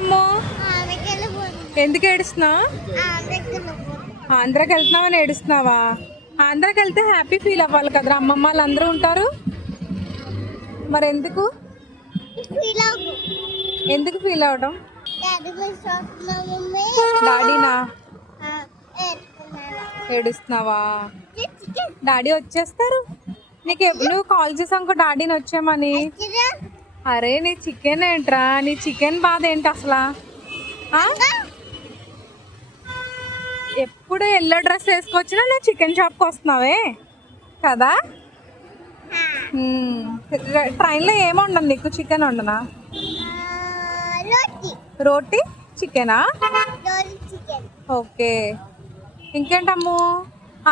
అమ్మో ఎందుకు ఏడుస్తున్నావు? ఆంధ్రాకి వెళ్తున్నావని ఏడుస్తున్నావా? ఆంధ్రాకి వెళ్తే హ్యాపీ ఫీల్ అవ్వాలి కదరా, అమ్మమ్మ వాళ్ళు అందరూ ఉంటారు. మరి ఎందుకు ఎందుకు ఫీల్ అవడం? డాడీనా ఏడుస్తున్నావా? డాడీ వచ్చేస్తారు. నువ్వు కాల్ చేసావు డాడీని వచ్చామని. అరే నీ చికెన్ ఏంట్రా, నీ చికెన్ బాధ ఏంటి అసలు? ఎప్పుడు ఎల్లో డ్రెస్ వేసుకొచ్చినా నువ్వు చికెన్ షాప్కి వస్తున్నావే కదా. ట్రైన్లో ఏముండను నీకు, చికెన్ వండనా? రోటీ చికెనా? ఓకే. ఇంకేంటమ్ము?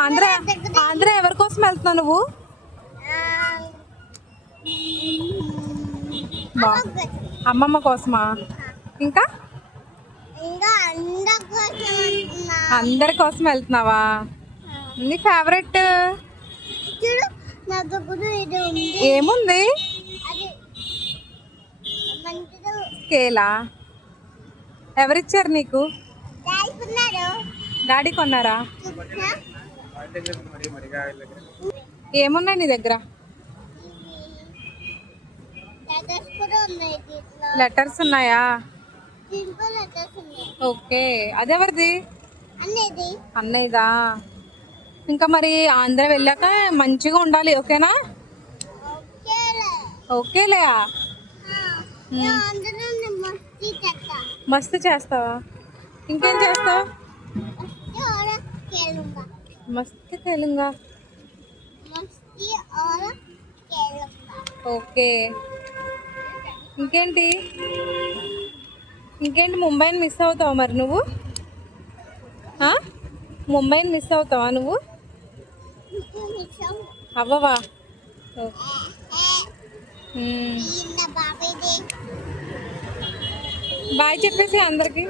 ఆంధ్ర ఎవరి కోసం వెళ్తున్నావు నువ్వు? అమ్మమ్మ కోసమా? ఇంకా అందరి కోసం వెళ్తున్నావా? నీ ఫేవరెట్ ఏముంది? స్కేలా? ఎవరిచ్చారు నీకు? డాడీ కొన్నారా? ఏమున్నాయి నీ దగ్గర? లెటర్స్ ఉన్నాయా? ఓకే. అదెవరిది? అన్నయ్యదా? ఇంకా మరి ఆంధ్ర వెళ్ళాక మంచిగా ఉండాలి, ఓకేనా? ఓకేలే. మస్తు చేస్తావా? ఇంకేం చేస్తావు? మస్తు తెలుగా. ఓకే. ఇంకేంటి ముంబైని మిస్ అవుతావా మరి నువ్వు? ముంబైని మిస్ అవుతావా నువ్వు? అవ్వవా? బాయ్ చెప్పేసి అందరికి.